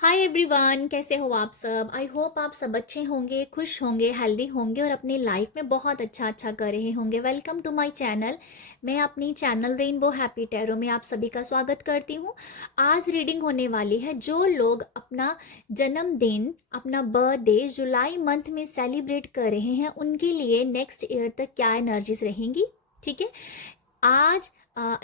Hi everyone, कैसे हो आप सब। आई होप आप सब अच्छे होंगे, खुश होंगे, हेल्दी होंगे और अपनी लाइफ में बहुत अच्छा अच्छा कर रहे होंगे। Welcome to my channel. मैं अपनी चैनल रेनबो हैप्पी टैरो में आप सभी का स्वागत करती हूँ। आज रीडिंग होने वाली है। जो लोग अपना जन्मदिन, अपना बर्थडे जुलाई मंथ में सेलिब्रेट कर रहे हैं, उनके लिए नेक्स्ट ईयर तक क्या एनर्जीज रहेंगी, ठीक है। आज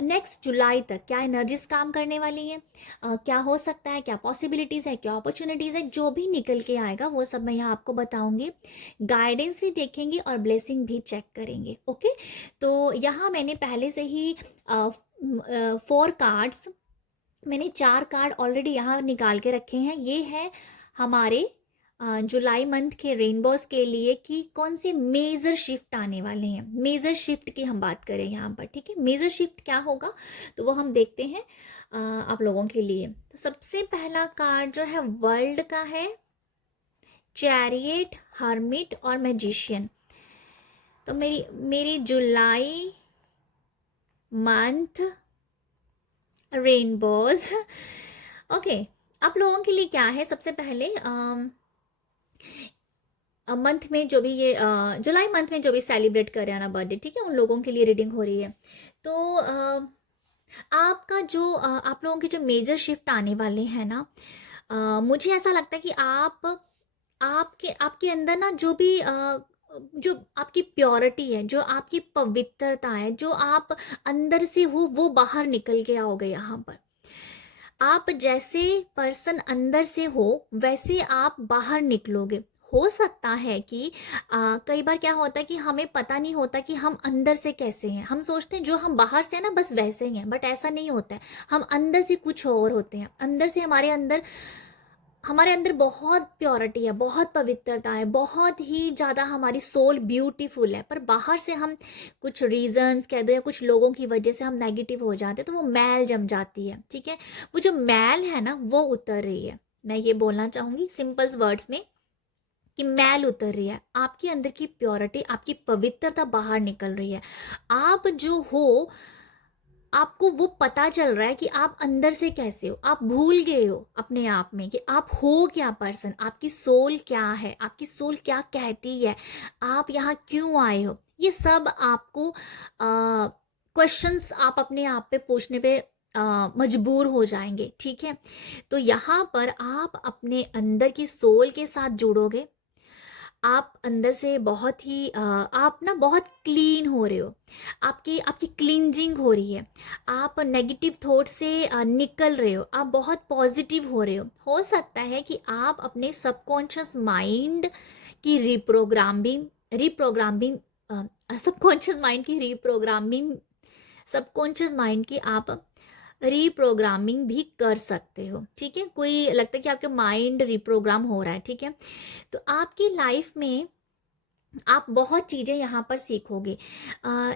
नेक्स्ट जुलाई तक क्या एनर्जीज काम करने वाली हैं, क्या हो सकता है, क्या पॉसिबिलिटीज़ है, क्या अपॉर्चुनिटीज़ है, जो भी निकल के आएगा वो सब मैं यहाँ आपको बताऊंगी। गाइडेंस भी देखेंगे और ब्लेसिंग भी चेक करेंगे। ओके, तो यहाँ मैंने पहले से ही 4 कार्ड्स, मैंने 4 कार्ड ऑलरेडी यहाँ निकाल के रखे हैं। ये है हमारे जुलाई मंथ के रेनबोस के लिए कि कौन से मेजर शिफ्ट आने वाले हैं। मेजर शिफ्ट की हम बात करें यहाँ पर, ठीक है। मेजर शिफ्ट क्या होगा तो वो हम देखते हैं आप लोगों के लिए। तो सबसे पहला कार्ड जो है वर्ल्ड का है, चैरियट, हर्मिट और मैजिशियन। तो मेरी मेरी जुलाई मंथ रेनबोज ओके, आप लोगों के लिए क्या है। सबसे पहले मंथ में जो भी ये जुलाई मंथ में जो भी सेलिब्रेट कर रहे हैं ना बर्थडे, ठीक है, उन लोगों के लिए रीडिंग हो रही है। तो आपका जो आप लोगों के जो मेजर शिफ्ट आने वाले हैं ना, मुझे ऐसा लगता है कि आपके आपके अंदर ना जो भी जो आपकी प्योरिटी है, जो आपकी पवित्रता है, जो आप अंदर से हो वो बाहर निकल के आओगे यहाँ पर। आप जैसे पर्सन अंदर से हो वैसे आप बाहर निकलोगे। हो सकता है कि कई बार क्या होता है कि हमें पता नहीं होता कि हम अंदर से कैसे हैं। हम सोचते हैं जो हम बाहर से है ना बस वैसे ही हैं, बट ऐसा नहीं होता है। हम अंदर से कुछ और होते हैं। अंदर से हमारे अंदर बहुत प्योरिटी है, बहुत पवित्रता है, बहुत ही ज़्यादा हमारी सोल ब्यूटीफुल है। पर बाहर से हम कुछ रीजंस कह दो या कुछ लोगों की वजह से हम नेगेटिव हो जाते हैं, तो वो मैल जम जाती है, ठीक है। वो जो मैल है ना वो उतर रही है। मैं ये बोलना चाहूँगी सिंपल वर्ड्स में कि मैल उतर रही है। आपके अंदर की प्योरिटी, आपकी पवित्रता बाहर निकल रही है। आप जो हो, आपको वो पता चल रहा है कि आप अंदर से कैसे हो। आप भूल गए हो अपने आप में कि आप हो क्या पर्सन, आपकी सोल क्या है, आपकी सोल क्या कहती है, आप यहाँ क्यों आए हो। ये सब आपको क्वेश्चंस आप अपने आप पे पूछने पे मजबूर हो जाएंगे, ठीक है। तो यहाँ पर आप अपने अंदर की सोल के साथ जुड़ोगे। आप अंदर से बहुत ही आप ना बहुत क्लीन हो रहे हो। आपकी आपकी क्लींजिंग हो रही है। आप नेगेटिव थॉट से निकल रहे हो। आप बहुत पॉजिटिव हो रहे हो सकता है कि आप अपने सबकॉन्शियस माइंड की रिप्रोग्रामिंग रिप्रोग्रामिंग सबकॉन्शियस माइंड की रिप्रोग्रामिंग सबकॉन्शियस माइंड की आप रिप्रोग्रामिंग भी कर सकते हो, ठीक है। कोई लगता है कि आपके माइंड रिप्रोग्राम हो रहा है, ठीक है। तो आपकी लाइफ में आप बहुत चीज़ें यहाँ पर सीखोगे।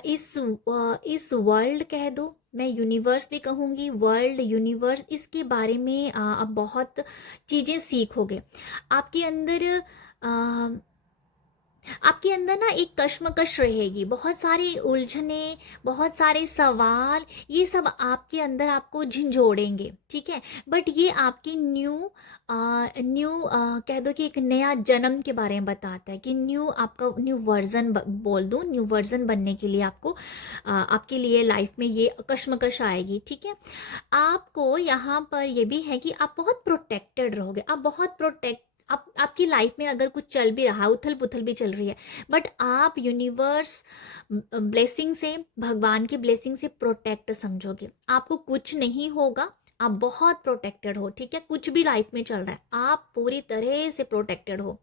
इस वर्ल्ड कह दो, मैं यूनिवर्स भी कहूँगी, वर्ल्ड यूनिवर्स, इसके बारे में आप बहुत चीज़ें सीखोगे। आपके अंदर आपके अंदर ना एक कश्मकश रहेगी, बहुत सारी उलझने, बहुत सारे सवाल, ये सब आपके अंदर आपको झंझोड़ेंगे, ठीक है। बट ये आपकी न्यू कह दो कि एक नया जन्म के बारे में बताता है कि आपका न्यू वर्जन बोल दो, न्यू वर्जन बनने के लिए आपको आपके लिए लाइफ में ये कश्मकश आएगी, ठीक है। आपको यहाँ पर ये भी है कि आप बहुत प्रोटेक्टेड रहोगे। आप बहुत आपकी लाइफ में अगर कुछ चल भी रहा है, उथल पुथल भी चल रही है, बट आप यूनिवर्स ब्लेसिंग से, भगवान की ब्लेसिंग से प्रोटेक्ट समझोगे। आपको कुछ नहीं होगा, आप बहुत प्रोटेक्टेड हो, ठीक है। कुछ भी लाइफ में चल रहा है, आप पूरी तरह से प्रोटेक्टेड हो,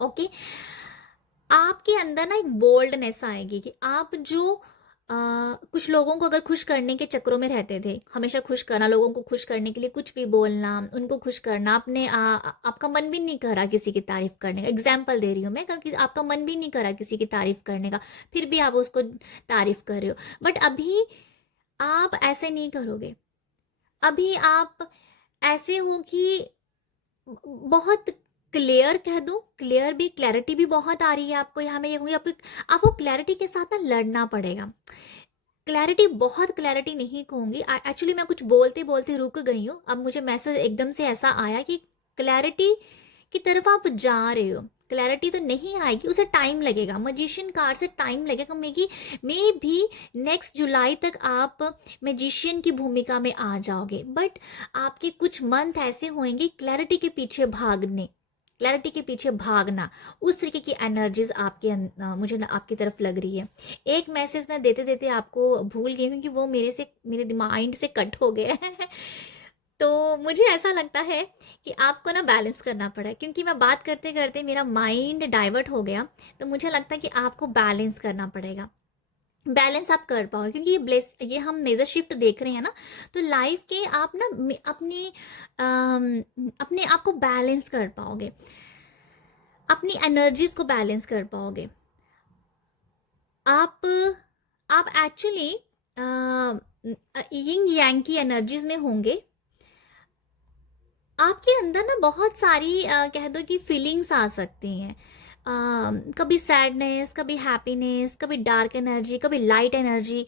ओके। आपके अंदर ना एक बोल्डनेस आएगी कि आप जो कुछ लोगों को अगर खुश करने के चक्रों में रहते थे, हमेशा खुश करना, लोगों को खुश करने के लिए कुछ भी बोलना, उनको खुश करना, आपका मन भी नहीं करा किसी की तारीफ करने का। एग्जाम्पल दे रही हूँ मैं, क्योंकि आपका मन भी नहीं करा किसी की तारीफ करने का, फिर भी आप उसको तारीफ कर रहे हो। बट अभी आप ऐसे नहीं करोगे। अभी आप ऐसे हो कि बहुत क्लियर कह दो, क्लियर भी, क्लैरिटी भी बहुत आ रही है आपको। यहाँ मैं ये कहूँगी आपको क्लैरिटी के साथ ना लड़ना पड़ेगा। क्लैरिटी, बहुत क्लैरिटी नहीं कहूँगी, एक्चुअली मैं कुछ बोलते बोलते रुक गई हूँ, अब मुझे मैसेज एकदम से ऐसा आया कि क्लैरिटी की तरफ आप जा रहे हो। क्लैरिटी तो नहीं आएगी, उसे टाइम लगेगा, मजिशियन कार्ड से टाइम लगेगा, मे भी नेक्स्ट जुलाई तक आप मैजिशियन की भूमिका में आ जाओगे, बट आपके कुछ मंथ ऐसे होंगे क्लैरिटी के पीछे भागने, क्लैरिटी के पीछे भागना, उस तरीके की एनर्जीज आपके मुझे आपकी तरफ लग रही है। एक मैसेज मैं देते देते आपको भूल गई क्योंकि वो मेरे माइंड से कट हो गया है। तो मुझे ऐसा लगता है कि आपको ना बैलेंस करना पड़ा, क्योंकि मैं बात करते करते मेरा माइंड डाइवर्ट हो गया, तो मुझे लगता है कि आपको बैलेंस करना पड़ेगा। बैलेंस आप कर पाओगे क्योंकि ये हम मेजर शिफ्ट देख रहे हैं ना, तो लाइफ के आप ना अपने आप को बैलेंस कर पाओगे, अपनी एनर्जीज को बैलेंस कर पाओगे। आप आप एक्चुअली यिंग यांग की एनर्जीज में होंगे। आपके अंदर ना बहुत सारी कह दो कि फीलिंग्स आ सकती हैं, कभी सैडनेस, कभी हैप्पीनेस, कभी डार्क एनर्जी, कभी लाइट एनर्जी,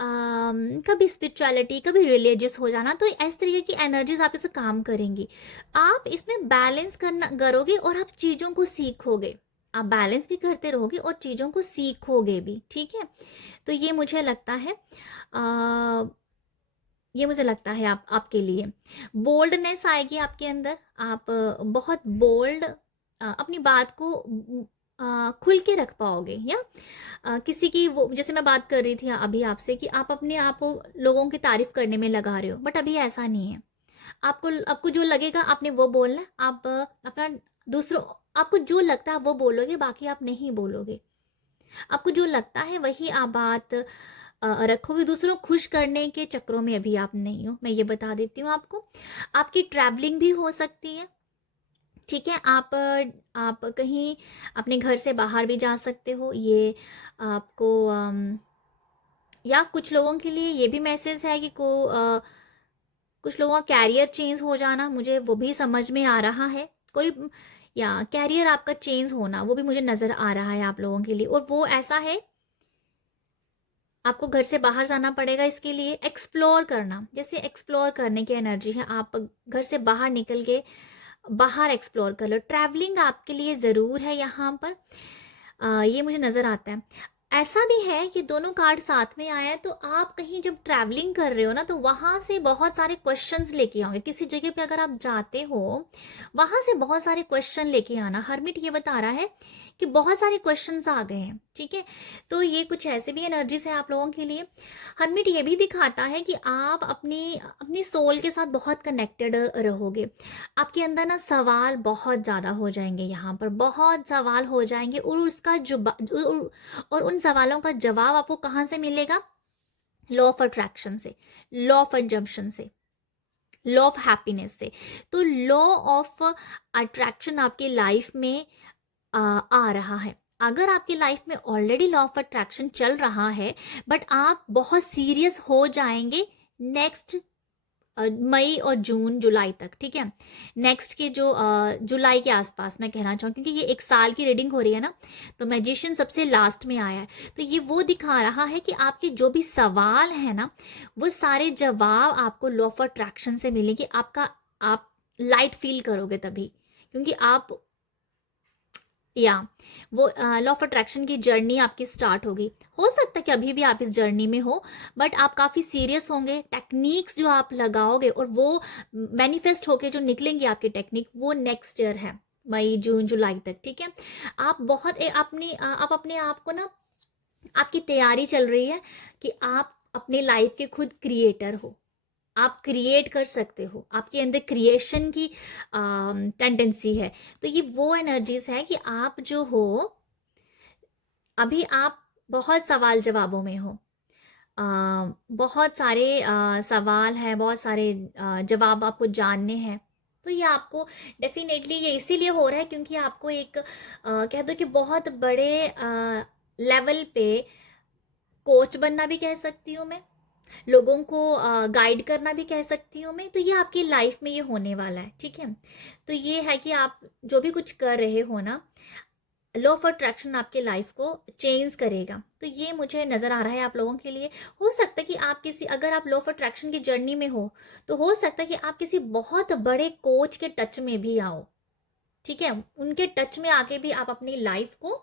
कभी स्पिरिचुअलिटी, कभी रिलीजियस हो जाना, तो इस तरीके की एनर्जीज आपके साथ काम करेंगी। आप इसमें बैलेंस करना करोगे और आप चीज़ों को सीखोगे, आप बैलेंस भी करते रहोगे और चीज़ों को सीखोगे भी, ठीक है। तो ये मुझे लगता है आपके लिए बोल्डनेस आएगी आपके अंदर, आप बहुत बोल्ड अपनी बात को खुल के रख पाओगे, या किसी की वो, जैसे मैं बात कर रही थी अभी आपसे कि आप अपने आप को लोगों की तारीफ करने में लगा रहे हो, बट अभी ऐसा नहीं है। आपको जो लगेगा आपने वो बोलना है, आप अपना दूसरों, आपको जो लगता है वो बोलोगे, बाकी आप नहीं बोलोगे। आपको जो लगता है वही आप बात रखोगे, दूसरों को खुश करने के चक्रों में अभी आप नहीं हो, मैं ये बता देती हूँ आपको। आपकी ट्रैवलिंग भी हो सकती है, ठीक है, आप कहीं अपने घर से बाहर भी जा सकते हो, ये आपको या कुछ लोगों के लिए ये भी मैसेज है कि कुछ लोगों का कैरियर चेंज हो जाना, मुझे वो भी समझ में आ रहा है, कोई या कैरियर आपका चेंज होना वो भी मुझे नज़र आ रहा है आप लोगों के लिए, और वो ऐसा है आपको घर से बाहर जाना पड़ेगा इसके लिए, एक्सप्लोर करना, जैसे एक्सप्लोर करने की एनर्जी है, आप घर से बाहर निकल के बाहर एक्सप्लोर कर लो, ट्रैवलिंग आपके लिए ज़रूर है यहाँ पर, ये मुझे नज़र आता है। ऐसा भी है कि दोनों कार्ड साथ में आए हैं, तो आप कहीं जब ट्रैवलिंग कर रहे हो ना, तो वहाँ से बहुत सारे क्वेश्चंस लेके आओगे, किसी जगह पे अगर आप जाते हो वहाँ से बहुत सारे क्वेश्चन लेके आना। हरमिट ये बता रहा है कि बहुत सारे क्वेश्चंस आ गए हैं, ठीक है, तो ये कुछ ऐसे भी एनर्जीज है आप लोगों के लिए। हरमिट ये भी दिखाता है कि आप अपनी अपनी सोल के साथ बहुत कनेक्टेड रहोगे, आपके अंदर ना सवाल बहुत ज़्यादा हो जाएंगे, यहाँ पर बहुत सवाल हो जाएंगे, और उसका जो और उन सवालों का जवाब आपको कहाँ से मिलेगा? लॉ ऑफ अट्रैक्शन से, लॉ ऑफ कंजम्पशन से, लॉ ऑफ हैप्पीनेस से। तो लॉ ऑफ अट्रैक्शन आपकी लाइफ में आ रहा है। अगर आपकी लाइफ में ऑलरेडी लॉ ऑफ अट्रैक्शन चल रहा है, बट आप बहुत सीरियस हो जाएंगे नेक्स्ट मई और जून जुलाई तक, ठीक है, नेक्स्ट के जो जुलाई के आसपास मैं कहना चाहूँ, क्योंकि ये एक साल की रीडिंग हो रही है ना, तो मैजिशियन सबसे लास्ट में आया है, तो ये वो दिखा रहा है कि आपके जो भी सवाल हैं ना, वो सारे जवाब आपको लॉ ऑफ अट्रैक्शन से मिलेंगे, आप लाइट फील करोगे तभी, क्योंकि आप या वो लॉ ऑफ अट्रैक्शन की जर्नी आपकी स्टार्ट होगी। हो सकता है कि अभी भी आप इस जर्नी में हो, बट आप काफ़ी सीरियस होंगे, टेक्निक्स जो आप लगाओगे और वो मैनिफेस्ट होके जो निकलेंगी आपकी टेक्निक, वो नेक्स्ट ईयर है, मई जून जुलाई तक, ठीक है। आप बहुत आप अपने आप को ना, आपकी तैयारी चल रही है कि आप अपने लाइफ के खुद क्रिएटर हो, आप क्रिएट कर सकते हो, आपके अंदर क्रिएशन की टेंडेंसी है। तो ये वो एनर्जीज है कि आप जो हो, अभी आप बहुत सवाल जवाबों में हो, बहुत सारे सवाल हैं, बहुत सारे जवाब आपको जानने हैं, तो ये आपको डेफिनेटली ये इसीलिए हो रहा है क्योंकि आपको एक कह दो कि बहुत बड़े लेवल पे कोच बनना भी कह सकती हूँ मैं, लोगों को गाइड करना भी कह सकती हूँ मैं, तो ये आपकी लाइफ में ये होने वाला है, ठीक है। तो ये है कि आप जो भी कुछ कर रहे हो ना, लॉ ऑफ अट्रैक्शन आपके लाइफ को चेंज करेगा। तो ये मुझे नज़र आ रहा है आप लोगों के लिए। हो सकता है कि आप किसी, अगर आप लॉ ऑफ अट्रैक्शन की जर्नी में हो तो हो सकता है कि आप किसी बहुत बड़े कोच के टच में भी आओ, ठीक है, उनके टच में आके भी आप अपनी लाइफ को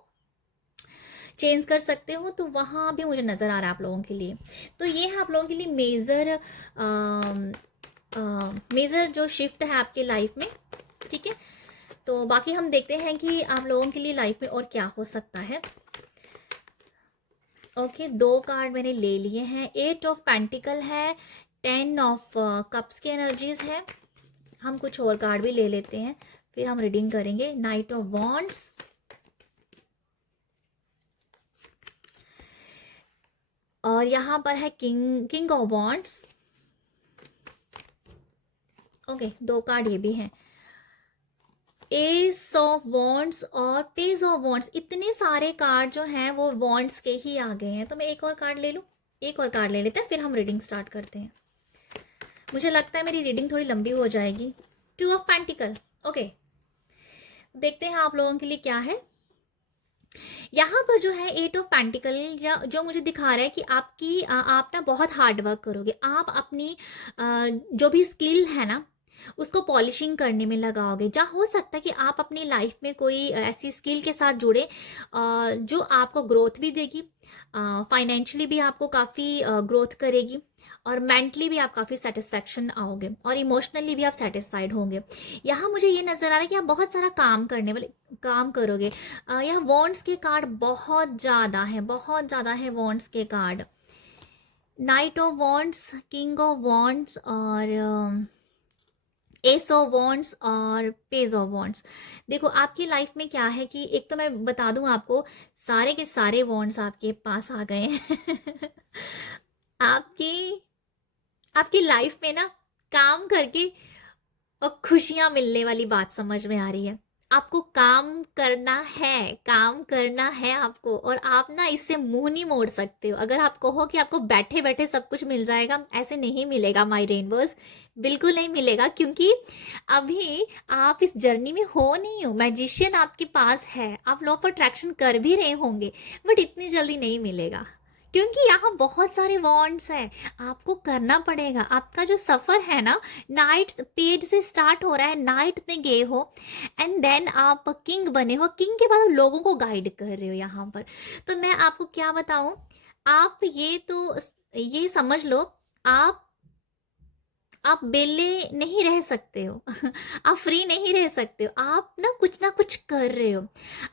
चेंज कर सकते हो। तो वहाँ भी मुझे नज़र आ रहा है आप लोगों के लिए। तो ये है आप लोगों के लिए मेजर जो शिफ्ट है आपकी लाइफ में, ठीक है। तो बाकी हम देखते हैं कि आप लोगों के लिए लाइफ में और क्या हो सकता है। ओके, 2 कार्ड मैंने ले लिए हैं। 8 ऑफ पेंटिकल है, 10 ऑफ कप्स की एनर्जीज है। हम कुछ और कार्ड भी ले लेते हैं, फिर हम रीडिंग करेंगे। नाइट ऑफ वॉन्ड्स, और यहाँ पर है king of wands. Okay, 2 card ये भी हैं। एस ऑफ वॉन्ड्स और पेज ऑफ वॉन्ड्स। इतने सारे कार्ड जो हैं वो वॉन्ड्स के ही आ गए हैं। तो मैं एक और कार्ड ले लूँ, एक और कार्ड ले लेते हैं, फिर हम रीडिंग स्टार्ट करते हैं। मुझे लगता है मेरी रीडिंग थोड़ी लंबी हो जाएगी। 2 ऑफ पेंटिकल। ओके, देखते हैं आप लोगों के लिए क्या है। यहाँ पर जो है 8 ऑफ पेंटिकल जो मुझे दिखा रहा है कि आप ना बहुत हार्ड वर्क करोगे। आप अपनी जो भी स्किल है ना उसको पॉलिशिंग करने में लगाओगे। जहाँ हो सकता है कि आप अपनी लाइफ में कोई ऐसी स्किल के साथ जुड़े जो आपको ग्रोथ भी देगी, फाइनेंशियली भी आपको काफ़ी ग्रोथ करेगी, और मेंटली भी आप काफ़ी सेटिस्फैक्शन आओगे, और इमोशनली भी आप सेटिस्फाइड होंगे। यहाँ मुझे ये नज़र आ रहा है कि आप बहुत सारा काम करोगे। यहाँ वॉन्ड्स के कार्ड बहुत ज़्यादा है, बहुत ज़्यादा है वॉन्ड्स के card. Night of wands, king of wands, और एस ऑफ वॉन्ड्स और पेज ऑफ वॉन्ड्स। देखो आपकी लाइफ में क्या है कि एक तो मैं बता दूं आपको, सारे के सारे वॉन्ड्स आपके पास आ गए हैं। आपकी आपकी लाइफ में ना काम करके और खुशियां मिलने वाली बात समझ में आ रही है। आपको काम करना है, काम करना है आपको, और आप ना इससे मुंह नहीं मोड़ सकते हो। अगर आप कहो कि आपको बैठे बैठे सब कुछ मिल जाएगा, ऐसे नहीं मिलेगा माय रेनबोज, बिल्कुल नहीं मिलेगा। क्योंकि अभी आप इस जर्नी में हो नहीं हो। मैजिशियन आपके पास है, आप लॉ ऑफ अट्रैक्शन कर भी रहे होंगे, बट इतनी जल्दी नहीं मिलेगा, क्योंकि यहाँ बहुत सारे वॉन्ड्स हैं। आपको करना पड़ेगा। आपका जो सफ़र है ना, नाइट पेज से स्टार्ट हो रहा है, नाइट में गए हो एंड देन आप किंग बने हो, किंग के बाद आप लोगों को गाइड कर रहे हो यहाँ पर। तो मैं आपको क्या बताऊँ, आप ये समझ लो, आप बेले नहीं रह सकते हो। आप फ्री नहीं रह सकते हो। आप ना कुछ कर रहे हो।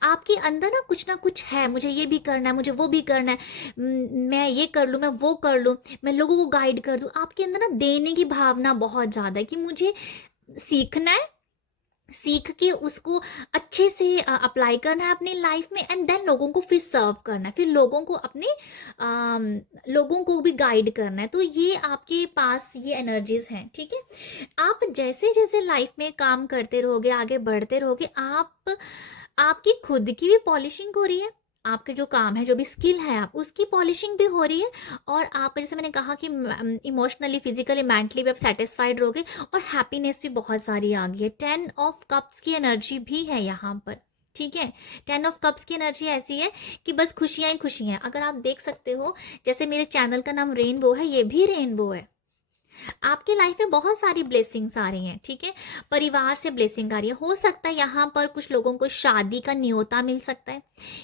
आपके अंदर ना कुछ है, मुझे ये भी करना है, मुझे वो भी करना है, मैं ये कर लूँ, मैं वो कर लूँ, मैं लोगों को गाइड कर दूँ। आपके अंदर ना देने की भावना बहुत ज़्यादा है कि मुझे सीखना है, सीख के उसको अच्छे से अप्लाई करना है अपनी लाइफ में, एंड देन लोगों को फिर सर्व करना है, फिर लोगों को लोगों को भी गाइड करना है। तो ये आपके पास ये एनर्जीज हैं, ठीक है। आप जैसे जैसे लाइफ में काम करते रहोगे, आगे बढ़ते रहोगे, आपकी खुद की भी पॉलिशिंग हो रही है, आपके जो काम है, जो भी स्किल है, आप उसकी पॉलिशिंग भी हो रही है, और आप जैसे मैंने कहा कि इमोशनली, फिजिकली, मेंटली भी आप सेटिस्फाइड रहोगे, और हैप्पीनेस भी बहुत सारी आ गई है। 10 ऑफ कप्स की एनर्जी भी है यहाँ पर, ठीक है। 10 ऑफ कप्स की एनर्जी ऐसी है कि बस खुशियाँ ही खुशियाँ हैं। अगर आप देख सकते हो, जैसे मेरे चैनल का नाम रेनबो है, ये भी रेनबो है। आपके लाइफ में बहुत सारी ब्लेसिंग्स आ रही हैं, ठीक है। परिवार से ब्लेसिंग आ रही है। हो सकता है यहाँ पर कुछ लोगों को शादी का न्योता मिल सकता है,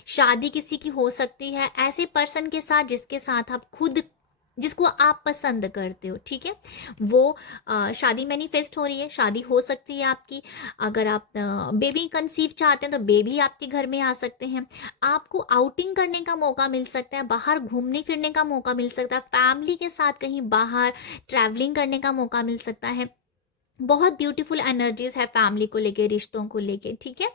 शादी किसी की हो सकती है ऐसे पर्सन के साथ जिसको आप पसंद करते हो, ठीक है। वो शादी मैनिफेस्ट हो रही है, शादी हो सकती है आपकी। अगर आप बेबी कंसीव चाहते हैं तो बेबी आपके घर में आ सकते हैं। आपको आउटिंग करने का मौका मिल सकता है, बाहर घूमने फिरने का मौका मिल सकता है, फैमिली के साथ कहीं बाहर ट्रैवलिंग करने का मौका मिल सकता है। बहुत ब्यूटीफुल एनर्जीज है फैमिली को लेके, रिश्तों को लेके, ठीक है।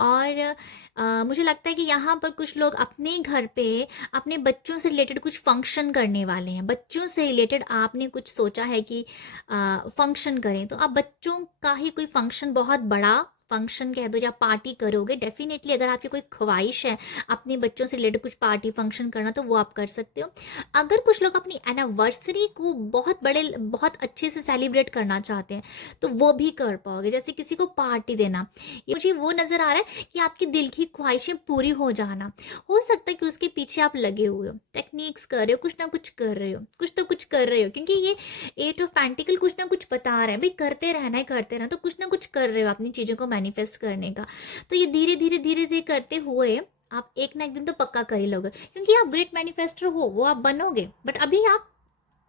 और मुझे लगता है कि यहाँ पर कुछ लोग अपने घर पे अपने बच्चों से रिलेटेड कुछ फंक्शन करने वाले हैं। बच्चों से रिलेटेड आपने कुछ सोचा है कि फंक्शन करें, तो आप बच्चों का ही कोई फंक्शन, बहुत बड़ा फंक्शन कह दो या पार्टी करोगे, डेफिनेटली अगर आपकी कोई ख्वाहिश है अपने बच्चों से रिलेटेड कुछ पार्टी फंक्शन करना, तो वो आप कर सकते हो। अगर कुछ लोग अपनी एनिवर्सरी को बहुत अच्छे से सेलिब्रेट करना चाहते हैं, तो वो भी कर पाओगे, जैसे किसी को पार्टी देना। ये मुझे वो नज़र आ रहा है कि आपकी दिल की ख्वाहिशें पूरी हो जाना। हो सकता है कि उसके पीछे आप लगे हुए हो, टेक्निक्स कर रहे हो, कुछ ना कुछ कर रहे हो, कुछ तो कुछ कर रहे हो, क्योंकि ये एट ऑफ पेंटिकल कुछ ना कुछ बता रहा है भाई, करते रहना है, करते रहना, तो कुछ ना कुछ कर रहे हो अपनी चीज़ों को मैनिफेस्ट करने का। तो ये धीरे धीरे धीरे धीरे करते हुए आप एक ना एक दिन तो पक्का कर ही लोगे, क्योंकि आप ग्रेट मैनिफेस्टर हो, वो आप बनोगे। बट अभी आप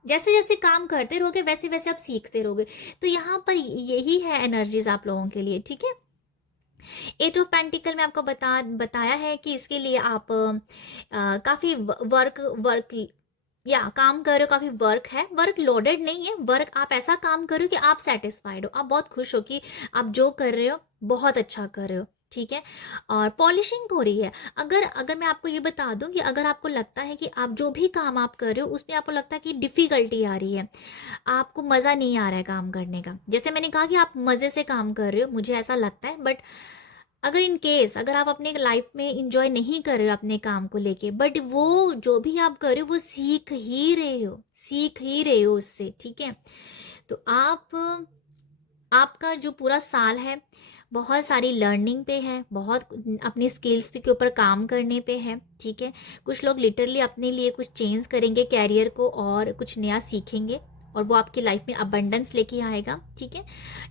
जैसे जैसे काम करते रहोगे वैसे वैसे आप सीखते रहोगे। तो यहाँ पर यही है एनर्जीज आप लोगों के लिए, ठीक है। एट ऑफ पेंटिकल में आपको बताया है कि इसके लिए आप काफ़ी वर्क वर्क या काम कर रहे हो, काफ़ी वर्क है, वर्क लोडेड नहीं है, वर्क आप ऐसा काम करो कि आप सेटिस्फाइड हो, आप बहुत खुश हो कि आप जो कर रहे हो बहुत अच्छा कर रहे हो, ठीक है। और पॉलिशिंग हो रही है। अगर अगर मैं आपको ये बता दूं कि अगर आपको लगता है कि आप जो भी काम आप कर रहे हो उसमें आपको लगता है कि डिफ़िकल्टी आ रही है, आपको मज़ा नहीं आ रहा है काम करने का, जैसे मैंने कहा कि आप मज़े से काम कर रहे हो, मुझे ऐसा लगता है। बट अगर इन केस अगर आप अपने लाइफ में इंजॉय नहीं कर रहे हो अपने काम को लेके, बट वो जो भी आप कर रहे हो वो सीख ही रहे हो उससे, ठीक है। तो आपका जो पूरा साल है बहुत सारी लर्निंग पे है, बहुत अपनी स्किल्स के ऊपर काम करने पे है, ठीक है। कुछ लोग लिटरली अपने लिए कुछ चेंज करेंगे कैरियर को और कुछ नया सीखेंगे, और वो आपकी लाइफ में अबंडेंस लेके आएगा, ठीक है।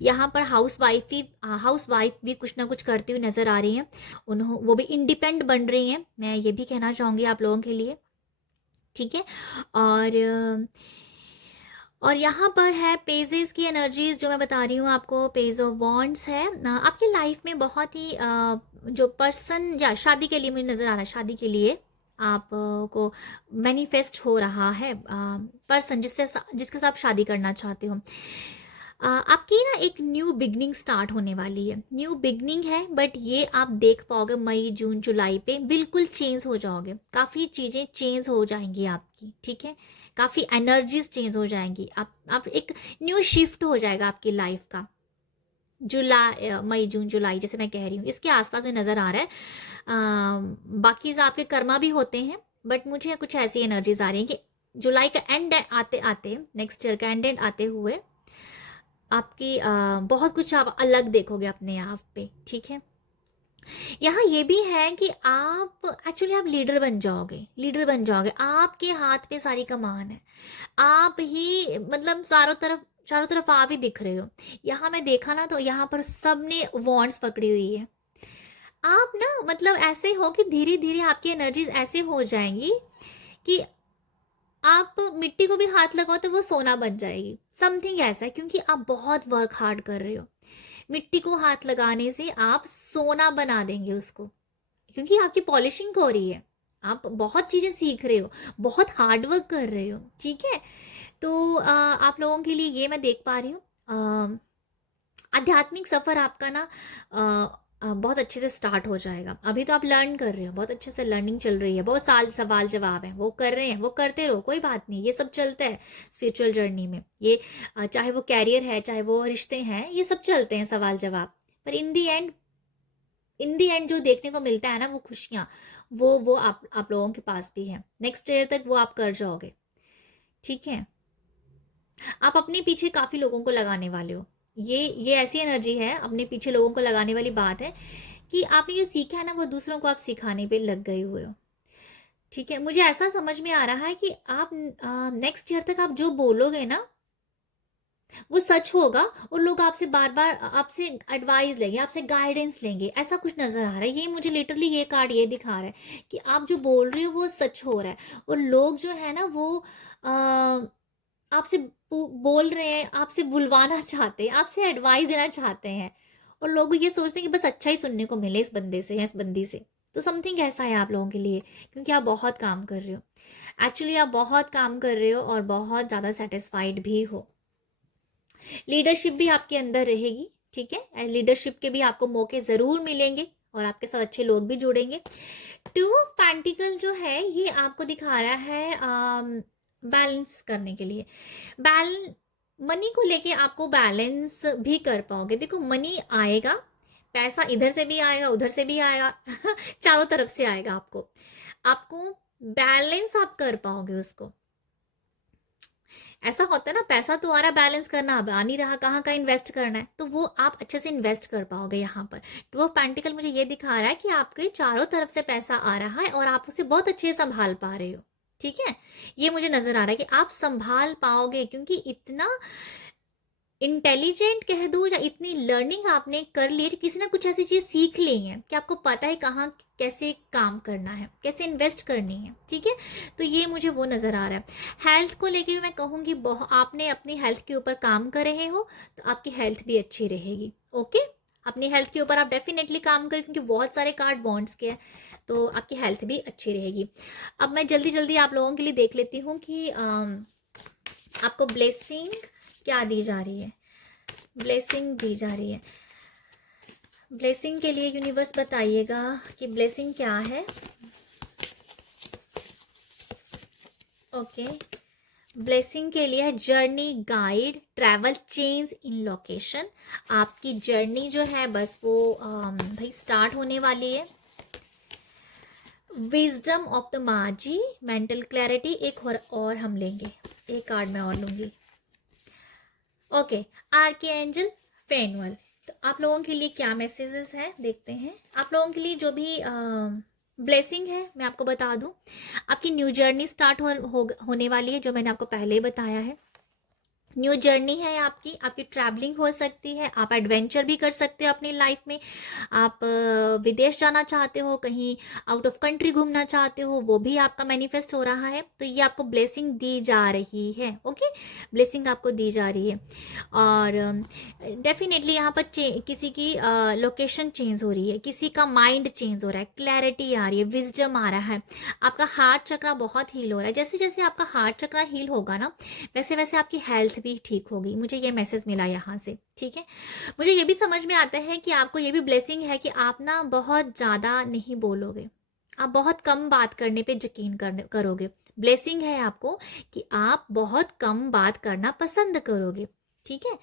यहाँ पर हाउस वाइफ भी कुछ ना कुछ करती हुई नज़र आ रही हैं, वो भी इंडिपेंडेंट बन रही हैं, मैं ये भी कहना चाहूँगी आप लोगों के लिए, ठीक है। और यहाँ पर है पेजेस की एनर्जीज जो मैं बता रही हूँ आपको, पेज ऑफ वॉन्ड्स है। आपकी लाइफ में बहुत ही जो पर्सन या शादी के लिए मुझे नज़र आ रहा है, शादी के लिए आप को मैनिफेस्ट हो रहा है पर्सन जिसके साथ आप शादी करना चाहते हो। आपकी ना एक न्यू बिगनिंग स्टार्ट होने वाली है, न्यू बिगनिंग है, बट ये आप देख पाओगे मई जून जुलाई पे बिल्कुल चेंज हो जाओगे, काफ़ी चीज़ें चेंज हो जाएंगी आपकी, ठीक है। काफ़ी एनर्जीज चेंज हो जाएंगी, आप एक न्यू शिफ्ट हो जाएगा आपकी लाइफ का। मई जून जुलाई जैसे मैं कह रही हूँ इसके आसपास में नज़र आ रहा है। बाकी आपके कर्मा भी होते हैं, बट मुझे कुछ ऐसी एनर्जीज आ रही हैं कि जुलाई का एंड आते आते, नेक्स्ट ईयर का एंड आते हुए आपकी बहुत कुछ आप अलग देखोगे अपने आप पे, ठीक है। यहाँ ये भी है कि आप एक्चुअली आप लीडर बन जाओगे, आपके हाथ पे सारी कमान है, आप ही मतलब चारों तरफ आप ही दिख रहे हो। यहाँ मैं देखा ना तो यहाँ पर सबने वॉन्ड्स पकड़ी हुई है। आप ना मतलब ऐसे हो कि धीरे धीरे आपकी एनर्जीज ऐसे हो जाएंगी कि आप मिट्टी को भी हाथ लगाओ तो वो सोना बन जाएगी, समथिंग ऐसा है, क्योंकि आप बहुत वर्क हार्ड कर रहे हो। मिट्टी को हाथ लगाने से आप सोना बना देंगे उसको, क्योंकि आपकी पॉलिशिंग हो रही है, आप बहुत चीज़ें सीख रहे हो, बहुत हार्ड वर्क कर रहे हो, ठीक है। तो आप लोगों के लिए ये मैं देख पा रही हूँ, आध्यात्मिक सफ़र आपका ना बहुत अच्छे से स्टार्ट हो जाएगा। अभी तो आप लर्न कर रहे हो, बहुत अच्छे से लर्निंग चल रही है, बहुत साल सवाल जवाब है वो कर रहे हैं, वो करते रहो, कोई बात नहीं, ये सब चलता है स्पिरिचुअल जर्नी में। ये चाहे वो कैरियर है, चाहे वो रिश्ते हैं, ये सब चलते हैं सवाल जवाब। पर इन दी एंड जो देखने को मिलता है ना वो खुशियाँ, वो आप लोगों के पास भी है। नेक्स्ट ईयर तक वो आप कर जाओगे, ठीक है। आप अपने पीछे काफ़ी लोगों को लगाने वाले हो, ये ऐसी एनर्जी है, अपने पीछे लोगों को लगाने वाली बात है कि आपने जो सीखा है ना वो दूसरों को आप सिखाने पे लग गए हुए हो, ठीक है। मुझे ऐसा समझ में आ रहा है कि आप नेक्स्ट ईयर तक आप जो बोलोगे ना वो सच होगा, और लोग आपसे बार बार आपसे एडवाइस लेंगे, आपसे गाइडेंस लेंगे, ऐसा कुछ नज़र आ रहा है। ये मुझे लिटरली ये कार्ड ये दिखा रहा है कि आप जो बोल रहे हो वो सच हो रहा है, और लोग जो है ना वो आपसे बोल रहे हैं, आपसे बुलवाना चाहते हैं, आपसे एडवाइस देना चाहते हैं, और लोग ये सोचते हैं कि बस अच्छा ही सुनने को मिले इस बंदे से या इस बंदी से। तो समथिंग ऐसा है आप लोगों के लिए, क्योंकि आप बहुत काम कर रहे हो, एक्चुअली आप बहुत काम कर रहे हो और बहुत ज़्यादा सेटिस्फाइड भी हो। लीडरशिप भी आपके अंदर रहेगी, ठीक है। लीडरशिप के भी आपको मौके ज़रूर मिलेंगे और आपके साथ अच्छे लोग भी जुड़ेंगे। टू ऑफ पेंटिकल जो है ये आपको दिखा रहा है बैलेंस करने के लिए, मनी को लेके आपको बैलेंस भी कर पाओगे। देखो मनी आएगा, पैसा इधर से भी आएगा, उधर से भी आएगा चारों तरफ से आएगा आपको। आपको बैलेंस आप कर पाओगे उसको। ऐसा होता है ना, पैसा तो आ रहा, बैलेंस करना अब आ नहीं रहा, कहाँ का इन्वेस्ट करना है, तो वो आप अच्छे से इन्वेस्ट कर पाओगे यहाँ पर। तो वो पेंटिकल मुझे ये दिखा रहा है कि आपके चारों तरफ से पैसा आ रहा है और आप उसे बहुत अच्छे से संभाल पा रहे हो। ठीक है, ये मुझे नजर आ रहा है कि आप संभाल पाओगे, क्योंकि इतना इंटेलिजेंट कह दो या इतनी लर्निंग आपने कर ली है, किसी ना कुछ ऐसी चीज सीख ली है कि आपको पता है कहाँ कैसे काम करना है, कैसे इन्वेस्ट करनी है। ठीक है, तो ये मुझे वो नज़र आ रहा है। हेल्थ को लेके भी मैं कहूँगी, बहुत आपने अपनी हेल्थ के ऊपर काम कर रहे हो तो आपकी हेल्थ भी अच्छी रहेगी। ओके, अपनी हेल्थ के ऊपर आप डेफिनेटली काम करें, क्योंकि बहुत सारे कार्ड वॉन्ट्स के हैं, तो आपकी हेल्थ भी अच्छी रहेगी। अब मैं जल्दी जल्दी आप लोगों के लिए देख लेती हूँ कि आपको ब्लेसिंग क्या दी जा रही है। ब्लेसिंग दी जा रही है, ब्लेसिंग के लिए यूनिवर्स बताइएगा कि ब्लेसिंग क्या है। ओके, ब्लेसिंग के लिए है journey guide, travel change in location. आपकी जर्नी जो है बस वो भाई स्टार्ट होने वाली है। Wisdom of the magi, mental clarity. एक और हम लेंगे, एक कार्ड मैं और लूंगी। Okay, archangel Phanuel. तो आप लोगों के लिए क्या मैसेजेस है देखते हैं। आप लोगों के लिए जो भी ब्लेसिंग है मैं आपको बता दूं, आपकी न्यू जर्नी स्टार्ट होने वाली है, जो मैंने आपको पहले ही बताया है। न्यू जर्नी है आपकी ट्रैवलिंग हो सकती है, आप एडवेंचर भी कर सकते हो अपनी लाइफ में। आप विदेश जाना चाहते हो, कहीं आउट ऑफ कंट्री घूमना चाहते हो, वो भी आपका मैनिफेस्ट हो रहा है। तो ये आपको ब्लेसिंग दी जा रही है। ओके, ब्लेसिंग आपको दी जा रही है। और डेफिनेटली यहाँ पर किसी की लोकेशन चेंज हो रही है, किसी का माइंड चेंज हो रहा है, क्लैरिटी आ रही है, विजडम आ रहा है। आपका हार्ट चक्रा बहुत हील हो रहा है। जैसे जैसे आपका हार्ट चक्रा हील होगा ना, वैसे वैसे आपकी हेल्थ भी ठीक होगी। मुझे ये मैसेज मिला यहाँ से। ठीक है, मुझे ये भी समझ में आता है कि आपको ये भी ब्लेसिंग है कि आप ना बहुत ज़्यादा नहीं बोलोगे, आप बहुत कम बात करने पे यकीन करोगे। ब्लेसिंग है आपको कि आप बहुत कम बात करना पसंद करोगे। ठीक है,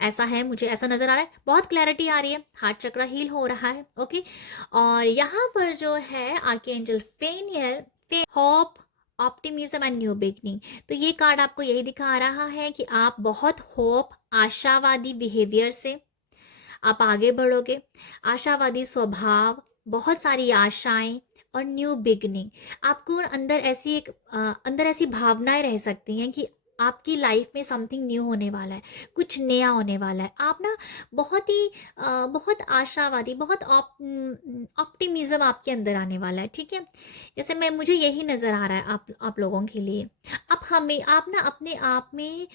ऐसा है, मुझे ऐसा नजर आ रहा है। बहुत क्लैरिटी आ रही है, हार्ट चक्रा हील हो रहा है। ओके, और यहाँ पर जो है archangel Phanuel, hope, optimism and new beginning. तो ये कार्ड आपको यही दिखा रहा है कि आप बहुत होप, आशावादी बिहेवियर से आप आगे बढ़ोगे। आशावादी स्वभाव, बहुत सारी आशाएं और न्यू बिगनिंग। आपको अंदर ऐसी भावनाएं रह सकती हैं कि आपकी लाइफ में समथिंग न्यू होने वाला है, कुछ नया होने वाला है। आप ना बहुत आशावादी, बहुत ऑप्टिमिज्म आपके अंदर आने वाला है। ठीक है, जैसे मुझे यही नज़र आ रहा है आप लोगों के लिए। आप ना अपने आप में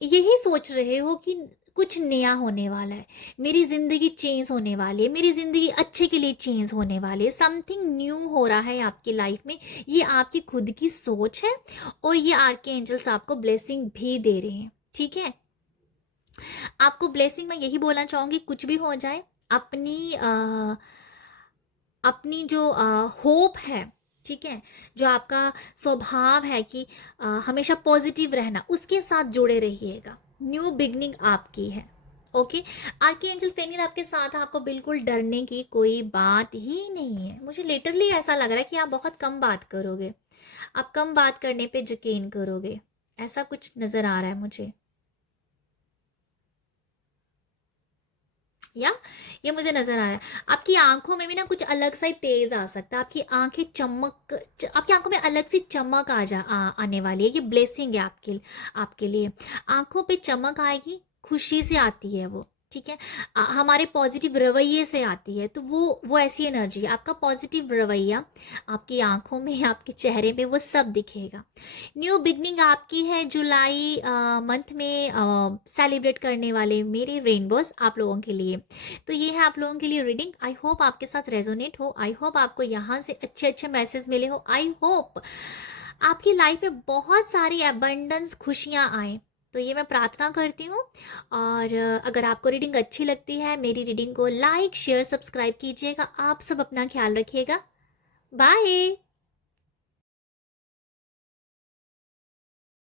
यही सोच रहे हो कि कुछ नया होने वाला है, मेरी ज़िंदगी चेंज होने वाली है, मेरी ज़िंदगी अच्छे के लिए चेंज होने वाली है, समथिंग न्यू हो रहा है आपकी लाइफ में। ये आपकी खुद की सोच है और ये आर्कएंजल्स आपको ब्लेसिंग भी दे रहे हैं। ठीक है, आपको ब्लेसिंग मैं यही बोलना चाहूँगी, कुछ भी हो जाए अपनी जो होप है, ठीक है, जो आपका स्वभाव है कि हमेशा पॉजिटिव रहना, उसके साथ जुड़े रहिएगा। न्यू बिगनिंग आपकी है। ओके, आर्कएंजल फेनियल आपके साथ है, आपको बिल्कुल डरने की कोई बात ही नहीं है। मुझे लिटरली ऐसा लग रहा है कि आप बहुत कम बात करोगे, आप कम बात करने पे यकीन करोगे, ऐसा कुछ नज़र आ रहा है मुझे। या ये मुझे नजर आ रहा है। आपकी आंखों में भी ना कुछ अलग सा ही तेज आ सकता है, आपकी आंखों में अलग सी चमक आने वाली है। ये ब्लेसिंग है आपके लिए। आंखों पे चमक आएगी, खुशी से आती है वो। ठीक है, हमारे पॉजिटिव रवैये से आती है, तो वो ऐसी एनर्जी है। आपका पॉजिटिव रवैया आपकी आंखों में, आपके चेहरे पे, वो सब दिखेगा। न्यू बिगनिंग आपकी है। जुलाई मंथ में सेलिब्रेट करने वाले मेरे रेनबोज आप लोगों के लिए। तो ये है आप लोगों के लिए रीडिंग। आई होप आपके साथ रेजोनेट हो, आई होप आपको यहाँ से अच्छे अच्छे मैसेज मिले हो, आई होप आपकी लाइफ में बहुत सारी अबंडेंस, खुशियाँ आए। तो ये मैं प्रार्थना करती हूँ। और अगर आपको रीडिंग अच्छी लगती है, मेरी रीडिंग को लाइक, शेयर, सब्सक्राइब कीजिएगा। आप सब अपना ख्याल रखिएगा। बाय।